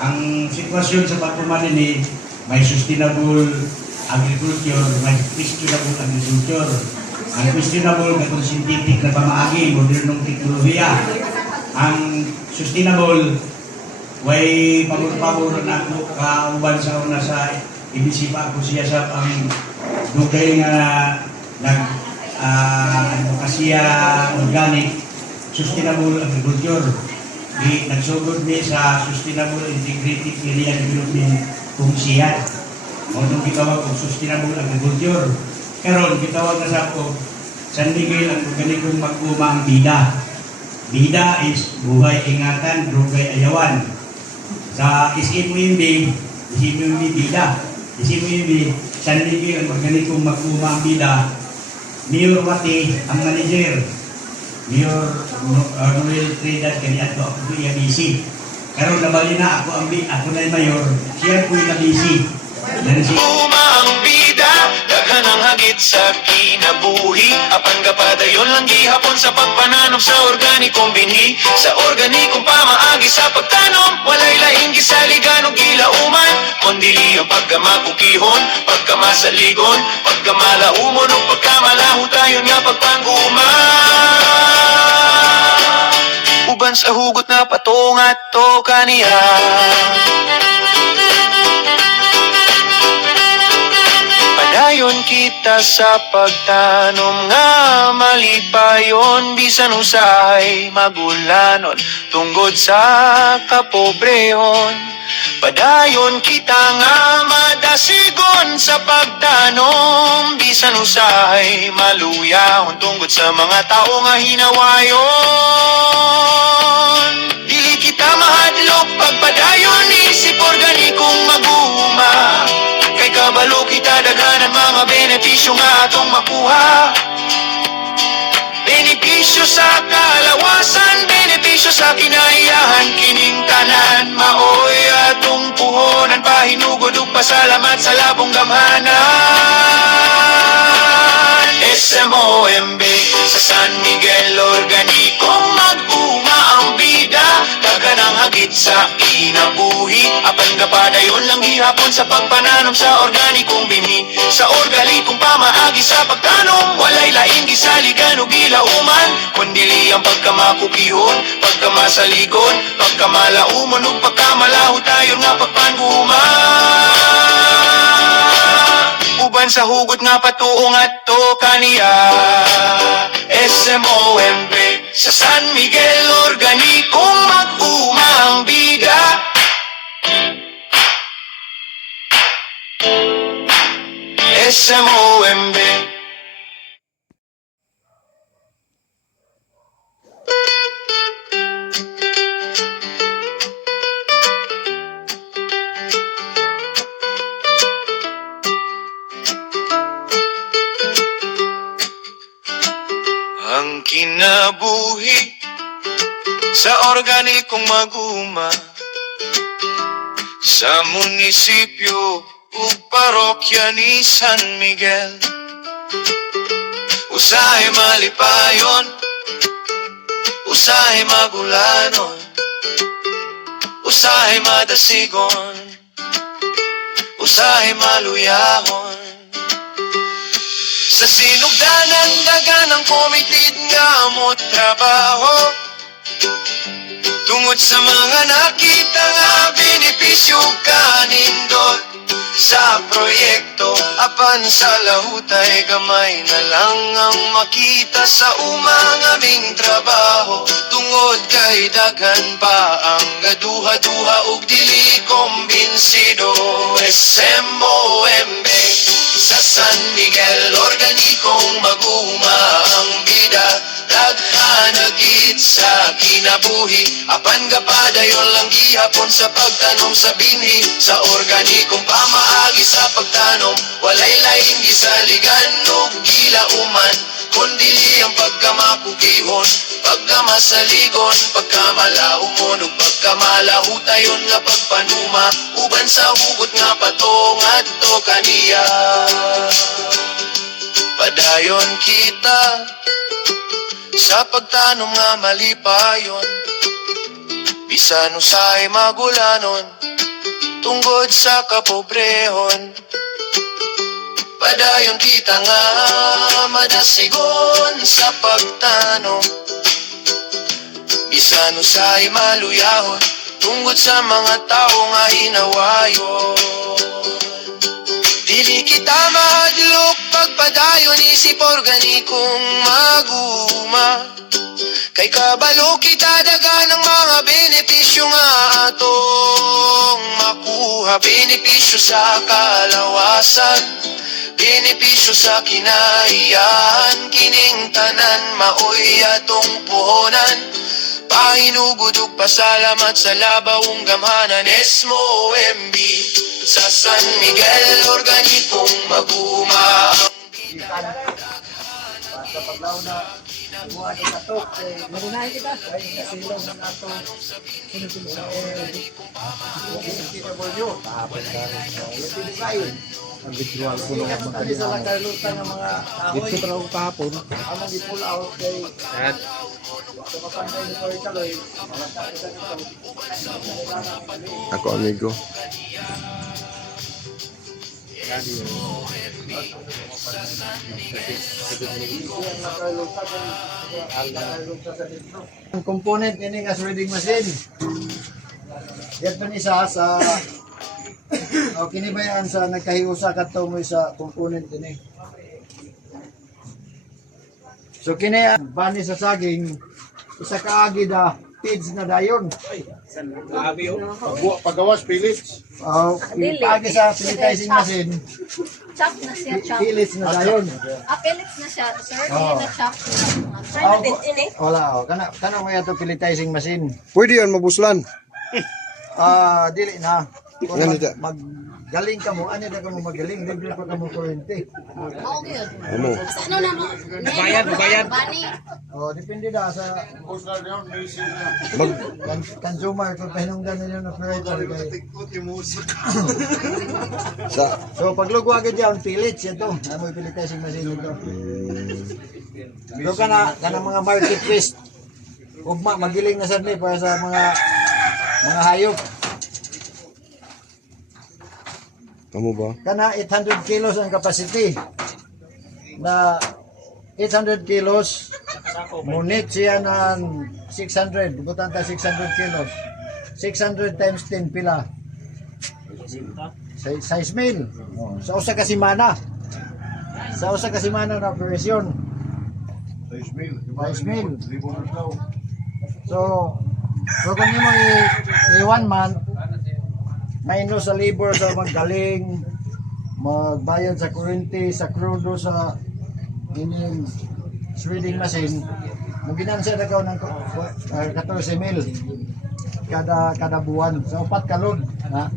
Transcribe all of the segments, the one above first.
Ang sitwasyon sa pagkumanin ni may sustainable agriculture, may questionable agriculture. Ang questionable katong synthetic na pamaagi, modernong teknolohiya. Ang sustainable, way pamor-pamor na ako kauban sa una sa ibisipa ko siya sa ang dugay nga advokasya organic, sustainable agriculture. Nagsugod ni sa Sustainable Integrated Area Development kung siya. Muna gitawag kong Sustainable Agriculture. Karon gitawag na sa ako, San Miguel ang ganitong magkuma ang bida. Bida is buhay ingatan, drogay ayawan. Sa SMUMB, bida. SMUMB, San Miguel ang ganitong magkuma ang bida. Mayor Wati ang manager. Mayor Noel Trinidad kaniya to ako yung busy. Karon nabali na ako na yung mayor, siya po yung busy. Ang bida, daghan ang hagit sa kinabuhi. Apan kapadayon lang gihapon sa pagpananom sa organikong binhi. Sa organikong pamaagi sa pagtanom, walay laing gisaligan o gilauman. Kundili ang pagkamakukihon, pagkamasaligon, pagkamalaumon o pagkamalaho tayo nga pagpangguman. Uban sa hugot na patungat to kaniya. Padayon kita sa pagtanom nga malipayon, bisan usay magulanon tungod sa kapobrehon. Padayon kita nga madasigon sa pagtanom, bisan usay maluyahon tungod sa mga tao nga hinawayon. Dili kita mahadlok pagpadayon, isip organikong maguma. Kay kabalo kita daghanan mga benepisyo nga atong makuha. Benepisyo sa kalawasan, benepisyo sa kinaiyahan, kining tanan maoy atong puhonan, pahinugod ug pasalamat sa labong gamhanan. SMOMB sa San Miguel organikong mag-uma ang bida, dagan ang hagit sa inabuhi. Apan kapadayon lang gihapon sa pagpananom sa organikong binhi. Sa organikong pamaagi sa pagtanom, walay laing gisaligan o gilauman. Kundili ang pagkamakukihon, pagkamasaligon, pagkamalauman o pagkamalaho tayo nga pagpanguman. Uban sa hugot nga patuong at to kaniya. SMOMB sa San Miguel organikong mag-uma ang bida. SMOMB. Ang kinabuhi sa organikong maguma sa munisipyo ug parokya ni San Miguel. Usahay malipayon, usahay magulanon, usahay madasigon, usahay maluyahon. Sa sinugdanan dagan ang komitid nga mo trabaho, tungod sa mga nakita nga benepisyo kanindot sa proyekto. Apan sa lahutay gamay na lang ang makita sa umang aming trabaho, tungod kay daghan pa ang gaduha-duha ug dili kumbinsido. SMOMB sa San Miguel organikong mag-uma ang bida, daghan hagit sa kinabuhi. Apan gapadayon lang gihapon sa pagtanom sa binhi. Sa organikong pamaagi sa pagtanom, walay laing gisaligan ug gilauman. Kundili ang pagkamakukihon, pagkamasaligon, pagkamalaumon ug pagkamalahutayon nga pagpanuma. Uban sa hugot nga patong adto kaniya. Padayon kita sa pagtanom nga malipayon, Bisan usay magulanon tungod sa kapobrehon. Padayon kita nga madasigon sa pagtanong. Bisan usay maluyahon tungod sa mga tao nga hinawayon. Dili kita mahadlok pagpadayon isip organikong maguma. Kay kabalo kita daga ng mga benepisyo nga atong makuha. Benepisyo sa kalawasan, benepisyo sa kinaiyahan. Kining tanan maoy atong puhonan. Pahinugod ug pasalamat sa labawong gamhanan. Esmo OMB sa San Miguel organikong maguma. Sa paglaw na buwan ng katok, marinahin kita. Ay, nasilaw na nato. PW. Tapos na rin. Yung pinikain. Ang visual ko na magkali sa lakalutan ng mga ahoy. Dito pa ako kahapon. Ang di-pull out kay... Sa kapantay ni Cory Kaloy. Ako amigo. Ang component ini nga reading machine. Yan pa ni sa kinibayaan sa nagkahiusa kadto mo sa component ini. So kini bani sa saging isa kaagi da feeds na dayon. Pagawas, pillets. Ipagi sa pelletizing machine. Chop na siya, chop. Pellets na dayon. Pellets na siya, sir. Oo. Hindi na chop. Try natin ini. Wala kana mo yato pelletizing machine. Pwede yan mabuslan. Dili na. Kung Yan ita. magaling ka mo, ano na ka mo magaling, libre pa ka mo kurente. Oo, yun. Ano? Basta ano na mo? Bayad. Bani. Depende da sa Mag consumer kung pahinunggan ninyo na operator kay. sa So paglugo agad yan, pellets ito. Ano yung pelletizing machine ito. So kana mga market waste. Ugma magiling na sad ni para sa mga hayop. Amo ba? Kana 800 kilos ang capacity. Na 800 kilos ngunit siya ng 600. Bukutan ta 600 kilos. 600 times 10 pila. 6 mil. Sa usa ka semana. Sa usa ka semana na operasyon. 6 mil. So kung mo i-1 month, minus sa labor sa magaling, magbayad sa kurente, sa krudo, sa ining shredding machine, maginansya na ka ng 14 mil kada buwan. So 4 kalod. Ha?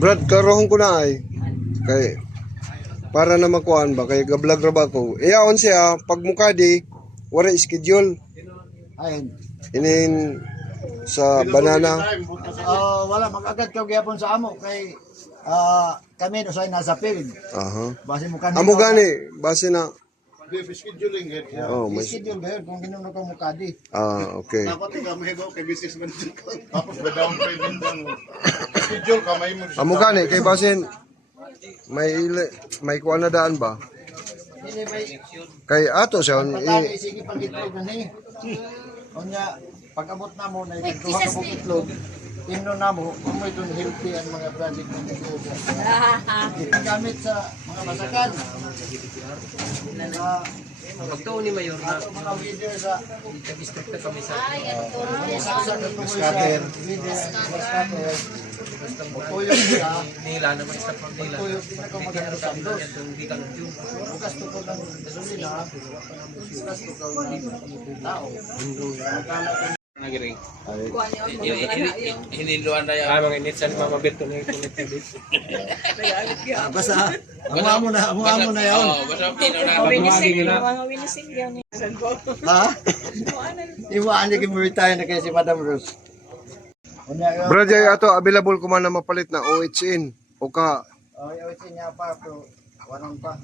Brad, karohon ko na ay. Kay para na makuan ba kay gablag ra ba ko. Iyaon siya pag mukadi wala schedule. Ayun. Inin sa banana. Wala, mag-agad ka gyapon sa amo kay kami usay nasa field. Aha. Base mo kanina. Amo gani base na. Scheduling it. Oh, may Schedule ba yun kung ginuno ka mukadi. okay. Dapat ikaw mahigaw kay business manager ko. Tapos ba down payment lang mo. Schedule ka, may mo. Amo gani kay basin may kuan na daan ba? Hindi may Kay ato siya patagi sige pagitlog na ni. Kunya pag-abot na mo na ikuha ka mo itlog. Tingno na mo kung may dun healthy ang mga project mo dito. Gamit sa mga masakan. Pagtuon ni Mayor na Mga leader sa district na kami sa scatter, leader, scatter. Tuyok nila, nila na may staff nila. tuyok din ako maganda sa dos. Itong di kang June. Bukas to ko ng gasolina, bukas to ko ng tao. Nagiring. Hiniluan na yan. Mga initsan mga birto na yung kinitibit. Basta, amo na yun. Mga winising yan. Ha? Iwaan niya kimo-retire na kay si Madam Rose. Brad, ay ato available ko man na mapalit na OHN o ka Iwaan niya pa, pero walang pa.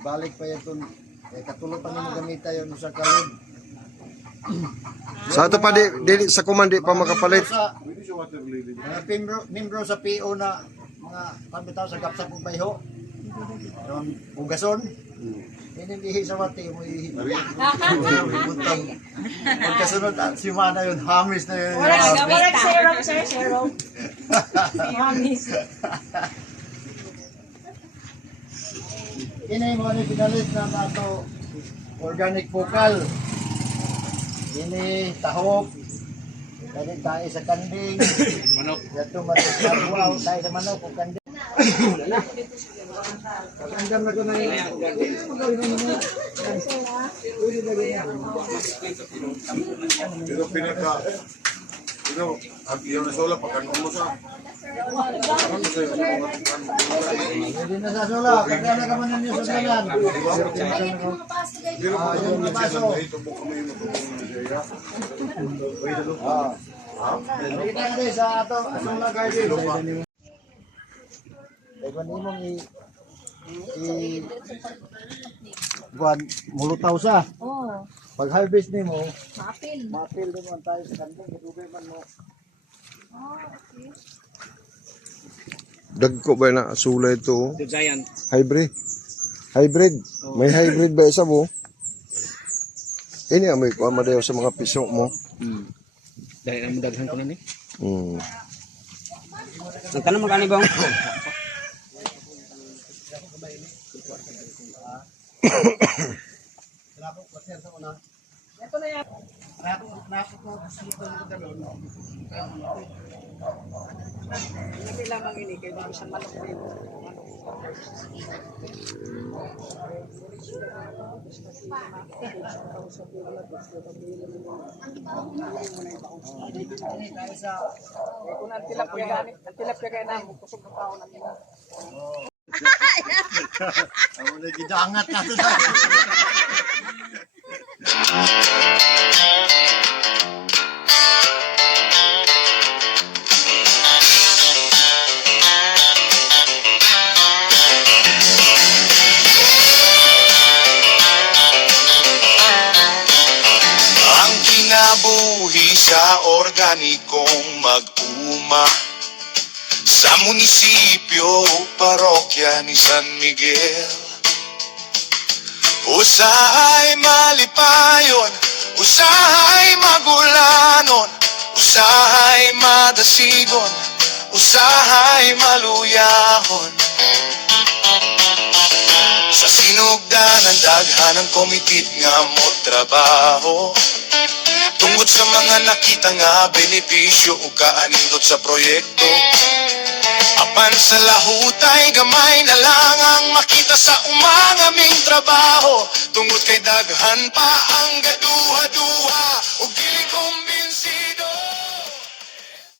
Ibalik pa yun. Katulog pa naman gamita yun sa kalod. Sa ato pa di sa kumandi pa makapalit. Sa mga membro sa PO na mga pambitaw sa kapsa kong bayho. Yung ugason. Hindi sa wati mo buntang. Pagkasunod si Mana yun, hamis na yun. Walang serum, sir, serum. Mamis. Ini mo ni pinalit na nato organic vocal. Ini tahok. Dali tayo sa kanding. Manok. Yato matutagwaw tayo sa manok o kanding. Pagandam na ko na yun. Pero pinaka, yung nasola, pagkanon mo sa, Hindi na sa sula. Pagkala ka man ninyo sa dalan. pero pagkanon mo siya lang, ito po kami yung matulungan na siya. Kita nga din sa ato, sula garden. Kaya kung mong buwan, mulutaw sa. Oh, Pag harvest ni mo, mapil. mapil din mo tayo sa kanding, itubay man mo. Dagko ba na sulay ito? The giant. Hybrid. Hybrid. May hybrid ba isa mo? Ini amoy ko amadayo sa mga piso mo. Dahil ang daghan ko na ni. Hmm. Ang tanong magkano bang? Ako na gidangat na ito. Ang kinabuhi sa organikong mag-uma sa munisipyo, parokya ni San Miguel. Usahay malipayon, usahay magulanon, usahay madasigon, usahay maluyahon. Sa sinugdanan daghanang komitit nga mo trabaho, tungod sa mga nakita nga benepisyo o kaanindot sa proyekto. Apan sa lahutay gamay na lang ang makita sa umangaming trabaho, tungod kay daghan pa ang gaduhan